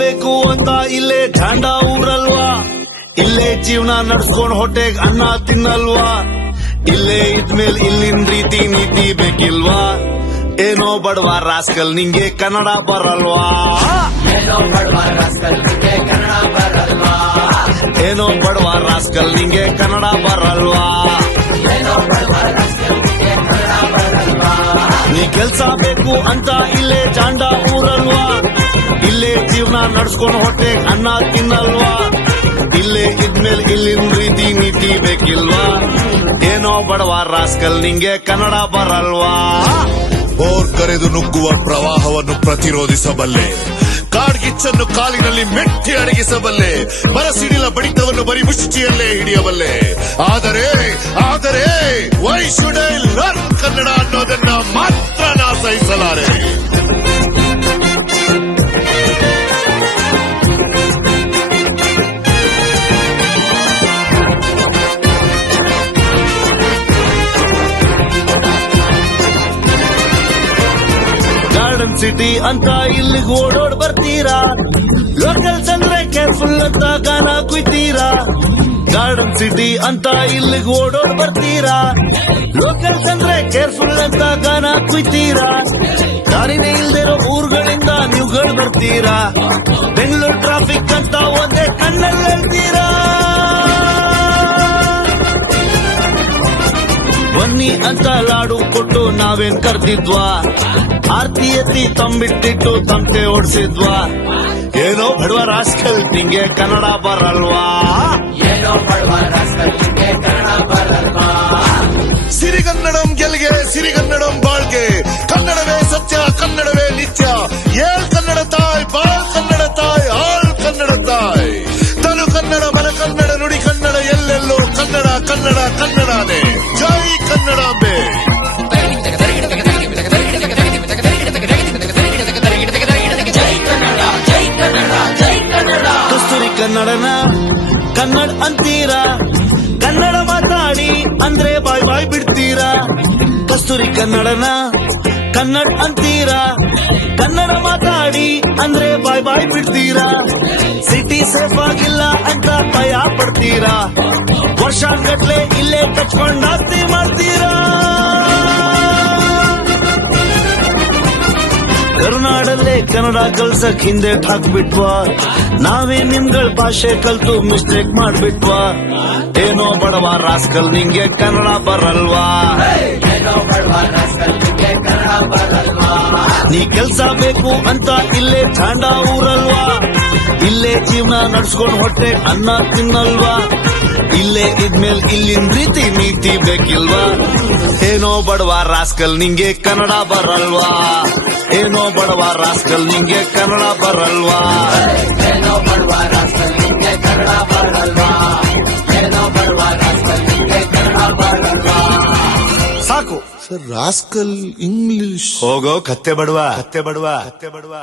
ಬೇಕು ಅಂತ ಇಲ್ಲೇ ಜಾಂಡ ಊರಲ್ವಾ, ಇಲ್ಲೇ ಜೀವನ ನಡ್ಸ್ಕೊಂಡ್ ಹೊಟ್ಟೆಗ್ ಅನ್ನ ತಿನ್ನಲ್ವಾ, ಇಲ್ಲೇ ಇದ್ಮೇಲೆ ಇಲ್ಲಿನ ರೀತಿ ನೀತಿ ಬೇಕಿಲ್ವಾ, ಏನೋ ಬಡವ ರಾಸ್ಕಲ್ ನಿಂಗೆ ಕನ್ನಡ ಬರಲ್ವಾ, ಏನೋ ಬಡವ ರಾಸ್ಕಲ್ ನಿಂಗೆ ಕನ್ನಡ ಬರಲ್ವಾ, ಏನೋ ಬಡವ ರಾಸ್ಕಲ್ ನಿಂಗೆ ಕನ್ನಡ ಬರಲ್ವಾ, ಏನೋ ಬಡವ ರಾಸ್ಕಲ್ ನಿಂಗೆ ಕನ್ನಡ ಬರಲ್ವಾ, ನೀ ಕೆಲ್ಸ ಬೇಕು ಅಂತ ಇಲ್ಲೇ ಜಾಂಡ ಊರಲ್ವಾ, ಇಲ್ಲೇ ಜೀವನ ನಡ್ಸ್ಕೊಂಡ್ ಹೊಟ್ಟೆ ಅನ್ನ ತಿನ್ನಲ್ವಾ, ಇಲ್ಲೇ ಇದ್ಮೇಲೆ ಇಲ್ಲಿನ ರೀತಿ ನೀತಿ ಬೇಕಿಲ್ವಾ, ಏನೋ ಬಡವ ರಾಸ್ಕಲ್ ನಿಂಗೆ ಕನ್ನಡ ಬರಲ್ವಾ. ಬೋರ್ ಕರೆದು ನುಗ್ಗುವ ಪ್ರವಾಹವನ್ನು ಪ್ರತಿರೋಧಿಸಬಲ್ಲೆ, ಕಾಡ್ಗಿಚ್ಚನ್ನು ಕಾಲಿನಲ್ಲಿ ಮೆಟ್ಟಿ ಅಡಗಿಸಬಲ್ಲೆ, ಮರಸಿಡಿಲ ಬಡಿತವನ್ನು ಬರೀ ಮುಷ್ಟಿಯಲ್ಲೇ ಹಿಡಿಯಬಲ್ಲೆ. ಆದರೆ ಆದರೆ why should I learn Kannada ಅನ್ನೋದನ್ನ ಮಾತ್ರ ನಾ ಸಹಿಸಲಾರೆ. ಗಾರ್ಡನ್ ಸಿಟಿ ಅಂತ ಇಲ್ಲಿಗೆ ಓಡೋಡ್ ಬರ್ತೀರಾ, ಲೋಕಲ್ಸ್ ಅಂದ್ರೆ ಕೇರ್ಫುಲ್ ಅಂತ ಗಾನ ಕುಯ್ತೀರಾ, ಗಾರ್ಡನ್ ಸಿಟಿ ಅಂತ ಇಲ್ಲಿಗೆ ಓಡೋಡ್ ಬರ್ತೀರಾ, ಲೋಕಲ್ಸ್ ಅಂದ್ರೆ ಕೇರ್ಫುಲ್ ಅಂತ ಗಾನ ಕುಯ್ತೀರಾ, ದಾರಿನೇ ಇಲ್ದಿರೋ ಊರುಗಳಿಂದ ನೀವುಗಳು ಬರ್ತೀರಾ, ಬೆಂಗಳೂರು ಟ್ರಾಫಿಕ್ ಅಂತ ಒಂದೇ ಕಣ್ಣಲ್ಲಿ ಹೇಳ್ತೀರಾ, ಬನ್ನಿ ಅಂತ ಲಾಡು ಕೊಟ್ಟು ನಾವೇನ್ ಕರ್ತಿದ್ವಾ, ಆರ್ತಿ ಎತ್ತಿ ತಂಬಿಟ್ಟಿಟ್ಟು ತಮಟೆ ಓಡಿಸಿದ್ವಾ, ಏನೋ ಬಡವ ರಾಸ್ಕಲ್ ನಿಂಗೆ ಕನ್ನಡ ಬರಲ್ವಾ, ಏನೋ ಬಡವ ರಾಸ್ಕಲ್ ನಿಂಗೆ ಕನ್ನಡ ಬರಲ್ವಾ, ಸಿರಿಗನ್ನಡಂ ಗೆಲ್ಗೆ ಸಿರಿಗನ್ನಡಂ ಬಾಳ್ಗೆ, ಕನ್ನಡವೇ ಸತ್ಯ ಕನ್ನಡವೇ ನಿತ್ಯ, ಏಳ್ ಕನ್ನಡ ತಾಯ್ ಬಾಳ್ ಕನ್ನಡ ತಾಯ್ ಆಳ್ ಕನ್ನಡ ತಾಯ್, ತನು ಕನ್ನಡ ಮನ ಕನ್ನಡ ನುಡಿ ಕನ್ನಡ ಎಲ್ಲೆಲ್ಲೋ ಕನ್ನಡ ಕನ್ನಡ ಕನ್ನಡನೇ, ಜೈ ಕನ್ನಡಾಂಬೆ. ಕಸ್ತೂರಿ ಕನ್ನಡನ ಕನ್ನಡ ಅಂತೀರಾ, ಕನ್ನಡ ಮಾತಾಡಿ ಅಂದ್ರೆ ಬಾಯ್ ಬಾಯ್ ಬಿಡ್ತೀರಾ, ಕಸ್ತೂರಿ ಕನ್ನಡನ ಕನ್ನಡ ಅಂತೀರಾ, ಕನ್ನಡ ಮಾತಾಡಿ ಅಂದ್ರೆ ಬಾಯ್ ಬಾಯ್ ಬಿಡ್ತೀರಾ, ಸಿಟಿ ಸೇಫ್ ಆಗಿಲ್ಲ ಅಂತ ಭಯ ಪಡ್ತೀರಾ, ವರ್ಷಾನ್ಗಟ್ಲೆ ಇಲ್ಲೇ ಕಚ್ಕೊಂಡ್ ಆಸ್ತಿ ಮಾಡ್ತೀರಾ, ಕರುನಾಡಲ್ಲೇ ಕನ್ನಡ ಕಲ್ಸಕ್ ಹಿಂದೆ ಹಾಕ್ಬಿಟ್ವಾ, ನಾವೇ ನಿಮ್ಗಳ ಭಾಷೆ ಕಲ್ತು ಮಿಸ್ಟೇಕ್ ಮಾಡ್ಬಿಟ್ವಾ, ಏನೋ ಬಡವ ರಾಸ್ಕಲ್ ನಿಂಗೆ ಕನ್ನಡ ಬರಲ್ವಾ, ಏನೋ ಬಡವ ರಾಸ್ಕಲ್ ನಿಂಗೆ ಕನ್ನಡ ಬರಲ್ವಾ, ನೀ ಕೆಲ್ಸ ಬೇಕು ಅಂತ ಇಲ್ಲೇ ಜಾಂಡ ಊರಲ್ವಾ, ಇಲ್ಲೇ ಜೀವನ ನಡ್ಸ್ಕೊಂಡ್ ಹೊಟ್ಟೆ ಅನ್ನ ತಿನ್ನಲ್ವಾ, ಇಲ್ಲೇ ಇದ್ಮೇಲೆ ಇಲ್ಲಿನ ರೀತಿ ನೀತಿ ಬೇಕಿಲ್ವಾ, ಏನೋ ಬಡವ ರಾಸ್ಕಲ್ ನಿಂಗೆ ಕನ್ನಡ ಬರಲ್ವಾ, ಏನೋ ಬಡವ ರಾಸ್ಕಲ್ ನಿಂಗೆ ಕನ್ನಡ ಬರಲ್ವಾ, ಏನೋ ಬಡವ ರಾಸ್ಕಲ್ ನಿಂಗೆ ಕನ್ನಡ ಬರಲ್ವಾ, ಏನೋ ಬಡವ ರಾಸ್ಕಲ್ ನಿಂಗೆ ಕನ್ನಡ ಬರಲ್ವಾ. ಸಾಕು ಸರ್ ರಾಸ್ಕಲ್ ಇಂಗ್ಲಿಷ್ ಹೋಗೋ ಕತ್ತೆ ಬಡವ ಕತ್ತೆ ಬಡವ ಕತ್ತೆ ಬಡವ.